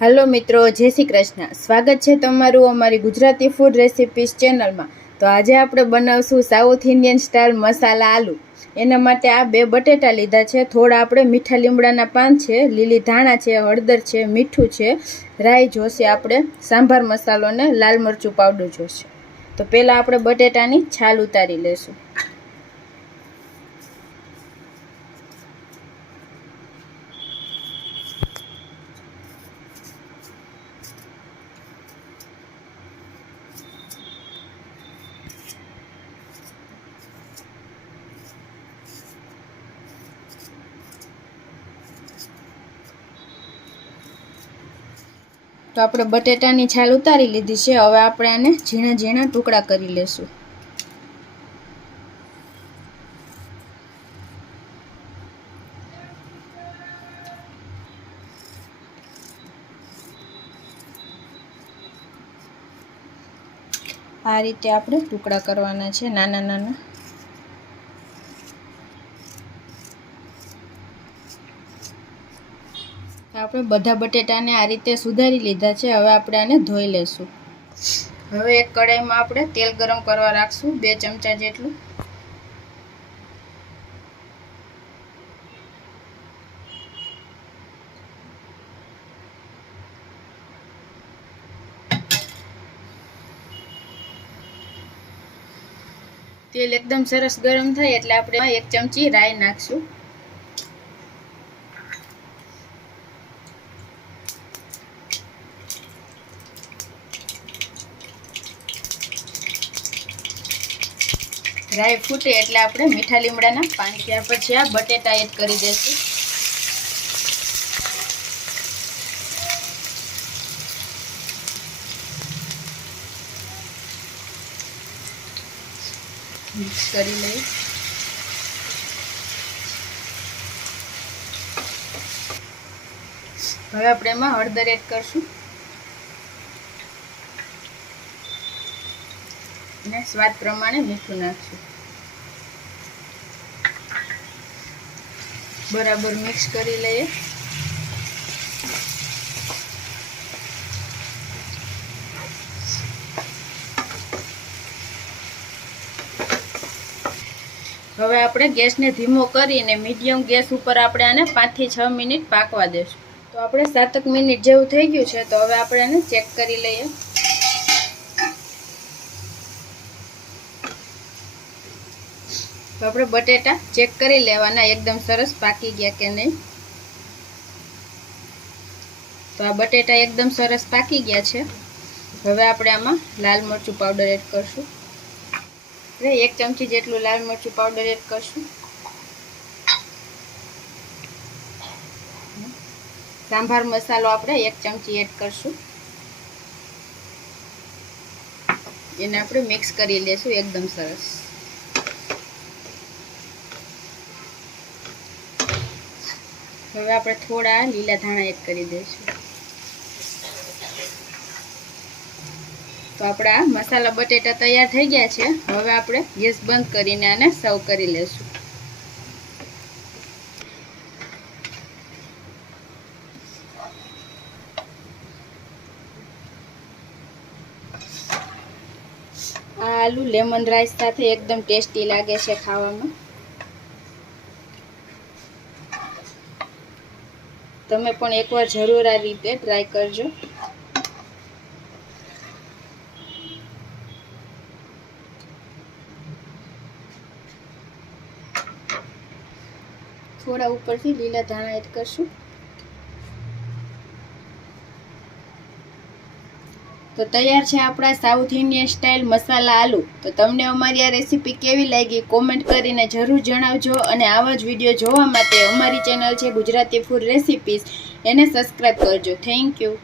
Hello मित्रों, जय श्री कृष्ण। स्वागत है तमारू अमारी गुजराती फूड रेसिपीज चेनल में। तो आज आपणे बनावशुं साउथ इंडियन स्टाइल मसाला आलू। एना माटे आ 2 बटेटा लीधा छे, थोड़ा आपणे मीठा લીમડાના पान छे, લીલી ધાણા छे, हळદર छे, मीठું छे, राई जोशे, आपणे सांभार मसालो ने लाल मरचું पाउडर जोशे। तो पहेला आपणे बटेटानी छाल उतारी लेशुं। तो આપણે બટેટાની છાલ ઉતારી લીધી છે। હવે આપણે આને ઝીણા ઝીણા ટુકડા કરી લેશું। આ રીતે આપણે ટુકડા કરવાના છે, નાના નાના। આપણે બધા બટેટાને આ રીતે સુધારી લીધા છે। હવે આપણે આને ધોઈ લેશું। હવે એક કઢાઈમાં આપણે તેલ ગરમ કરવા રાખશું, 2 ચમચા જેટલું। તેલ એકદમ સરસ ગરમ થાય એટલે આપણે 1 ચમચી રાઈ નાખશું। રાઈ ફૂટે એટલે આપણે મીઠા લીમડાના પાન, ત્યાર પછી આ બટેટા એડ કરી દઈશું। મિક્સ કરી લઈએ। હવે આપણે એમાં હળદર એડ કરશું અને સ્વાદ પ્રમાણે મીઠું નાખશું। બરાબર મિક્સ કરી લઈએ। હવે આપણે ગેસને ધીમો કરીને મીડિયમ ગેસ ઉપર આપણે આને 5 થી 6 મિનિટ પાકવા દેશું। તો આપણે 7 મિનિટ જેવું થઈ ગયું છે, તો હવે આપણે આને ચેક કરી લઈએ। તો આપણે બટેટા ચેક કરી લેવાના એકદમ સરસ પાકી ગયા કે નહીં। તો આ બટેટા એકદમ સરસ પાકી ગયા છે। હવે આપણે આમાં લાલ મરચું પાવડર એડ કરશું। 1 ચમચી જેટલું લાલ મરચું પાવડર એડ કરશું। सांभार मसालो આપણે 1 ચમચી એડ કરશું। એને આપણે મિક્સ કરી લેશું એકદમ સરસ। હવે આપણે થોડા લીલા ધાણા એડ કરી દઈશું। તો આપણા મસાલા બટેટા તૈયાર થઈ ગયા છે। હવે આપણે ગેસ બંધ કરીને આને સર્વ કરી લેશું। આ આલુ લેમન રાઈસ સાથે એકદમ ટેસ્ટી લાગે છે ખાવામાં। તમે પણ એકવાર જરૂર આ રીતે ટ્રાય કરજો। થોડા ઉપરથી લીલા ધાણા એડ કરશું। તો તૈયાર છે આપણા સાઉથ ઇન્ડિયન સ્ટાઇલ મસાલા આલુ। તો તમને અમારી આ રેસીપી કેવી લાગી કોમેન્ટ કરીને જરૂર જણાવજો, અને આવા જ વિડીયો જોવા માટે અમારી ચેનલ છે ગુજરાતી ફૂડ રેસિપીઝ, એને સબસ્ક્રાઈબ કરજો। Thank you.